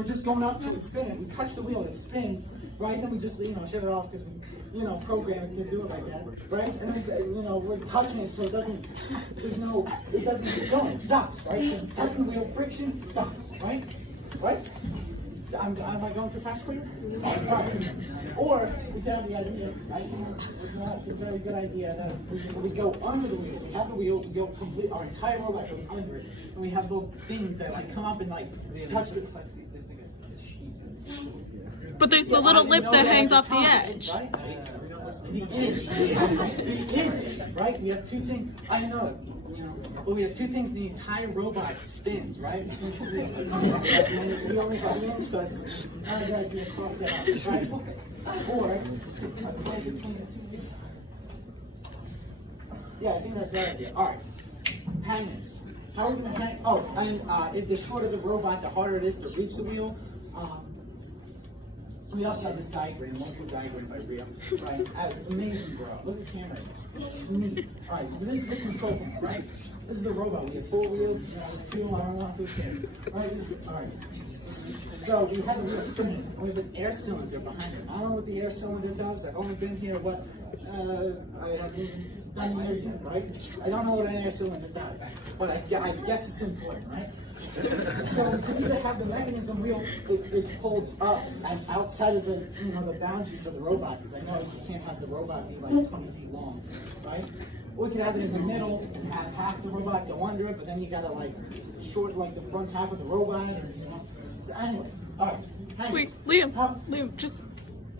we're just going up to it, spinning. We touch the wheel, it spins, right? Then we just, shut it off because we, program it to do it like that, right? And then, we're touching it so it doesn't, it doesn't get going, it stops, right? Because it's touching the wheel, friction, it stops, right? Right? Am I going too fast for you? Right. Or we can have the idea, right? It's a very good idea that we go under the wheel. We have the wheel, we go complete, our entire robot goes under it, and we have little things that come up and touch the. But there's the little lip that hangs off the edge. Right? The edge. The edge. Right? We have two things. I know it. But we have two things. The entire robot spins, right? It spins we only have the inch, so it's not a good idea to cross that out, right? Or between the two. Yeah, I think that's the idea. All right. Hangers. How are we going to hang? Oh, and the shorter the robot, the harder it is to reach the wheel. We also have this diagram, wonderful diagram by Rio, right? Amazing, bro. Look at his hand right. All right, so this is the control panel, right? This is the robot. We have 4 wheels, 2, I don't know, who cares? Right, all right. So we have a wheel spinning. We have an air cylinder behind it. I don't know what the air cylinder does. I've only been here, I haven't done here yet, right? I don't know what an air cylinder does, but I guess it's important, right? So we could either have the mechanism wheel, it folds up and outside of the the boundaries of the robot, because I know you can't have the robot be like 20 feet long, right? Or we could have it in the middle and have half the robot go under it, but then you gotta short the front half of the robot, and, So anyway, all right. Wait, Liam, just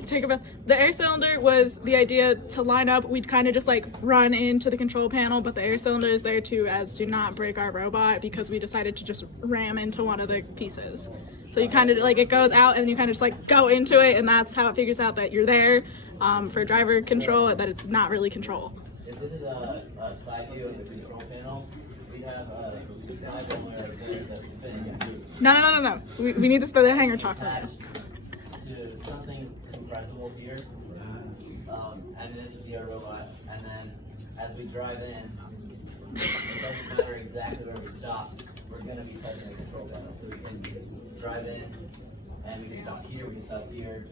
take a breath. The air cylinder was the idea to line up. We'd kind of just run into the control panel, but the air cylinder is there too as to not break our robot because we decided to just ram into one of the pieces. So you kind of it goes out and you kind of just go into it, and that's how it figures out that you're there for driver control, that it's not really control. If this is a side view of the control panel, we have a side where that's spinning. No. We need this for the hanger talk right now. To something compressible here, and this is your robot, and then as we drive in, it doesn't matter exactly where we stop, we're going to be touching the control panel, so we can drive in, and we can stop here, we can stop here,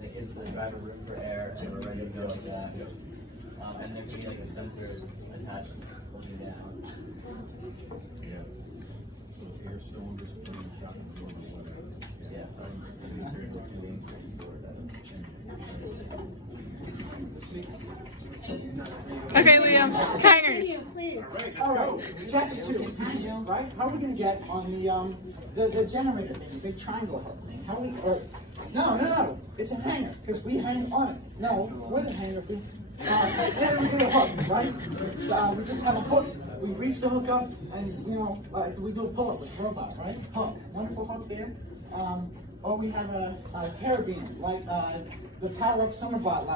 that gives the driver room for air, and we're ready to go like that. And there can be a sensor attached looking down. Yeah, so maybe certain screens Okay, Liam, hangers. All right, chapter 2, right? How are we going to get on the generator thing, the big triangle hook thing? How are we, no, it's a hanger, because we hang on it. No, we're the hanger thing. And we do a hook, right? We just have a hook. We reach the hook up, and we do a pull-up with the robot, right? Hook, wonderful hook there. Or we have a carabiner, like the Power Up Summer Bot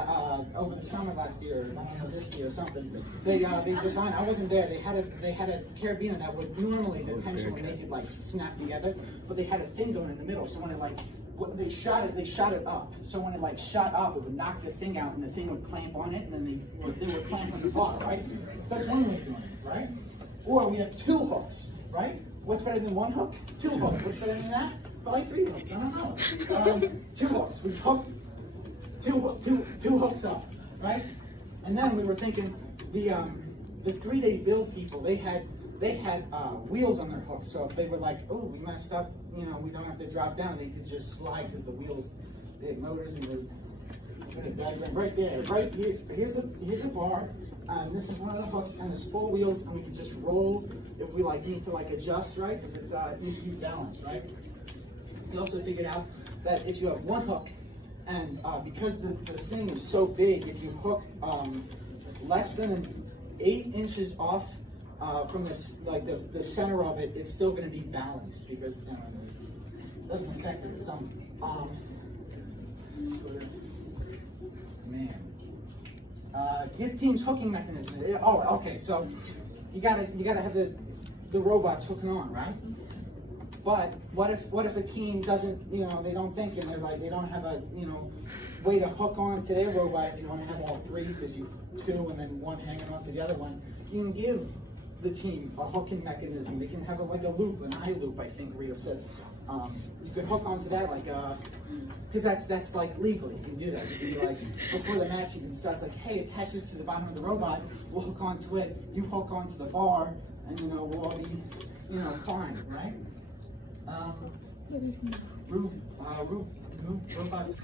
over the summer last year, I don't know, this year or something. They designed. I wasn't there. They had a carabiner that would normally the tension would make it snap together, but they had a thing going in the middle, so when it they shot it up. So when it shot up, it would knock the thing out, and the thing would clamp on it, and then they would clamp on the bar, right? So that's one way of doing it, right? Or we have 2 hooks, right? What's better than 1 hook? 2 hooks. What's better than that? Probably 3 hooks. I don't know. 2 hooks. We hook 2 hooks up, right? And then we were thinking the 3D build people, they had wheels on their hooks, so if they were oh, we messed up, we don't have to drop down, they could just slide because the wheels, they had motors, and the diagram right there, right here, here's the bar, this is one of the hooks, and there's 4 wheels, and we can just roll if we need to adjust, right? If it's it needs to be balanced, right? We also figured out that if you have 1 hook, and because the thing is so big, if you hook less than 8 inches off from the center of it, it's still going to be balanced because it doesn't affect it. Give teams hooking mechanism. Oh, okay. So you gotta have the robots hooking on, right? But what if a team doesn't, they don't think, and they don't have a way to hook on to their robot. If you want to have all 3, because you 2 and then 1 hanging on to the other one, you can give the team a hooking mechanism. They can have a loop, an eye loop, I think Rio said. You could hook onto that like, because that's like legal. You can do that. You can be like, before the match, you can start it's like, hey, it attaches to the bottom of the robot. We'll hook onto it. You hook onto the bar, and we'll all be, fine, right? Roof robots.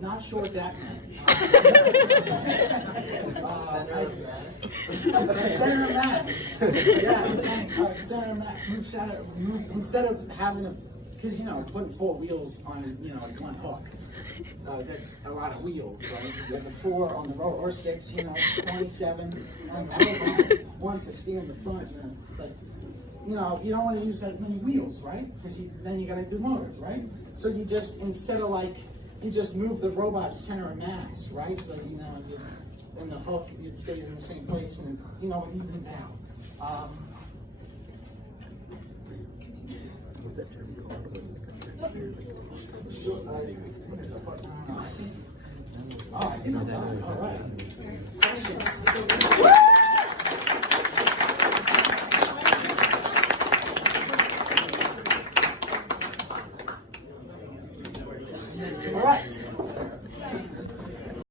Not sure what that meant. Center of mass. Yeah, center of mass. Move instead of having because putting 4 wheels on one hook. That's a lot of wheels, right? You have the 4 on the road or 6, 27 on the robot, 1 to steer in the front. It's like, you don't want to use that many wheels, right? Because then you got to do motors, right? So you just, instead of you just move the robot's center of mass, right? So, then the hook, it stays in the same place and, it evens out. All right.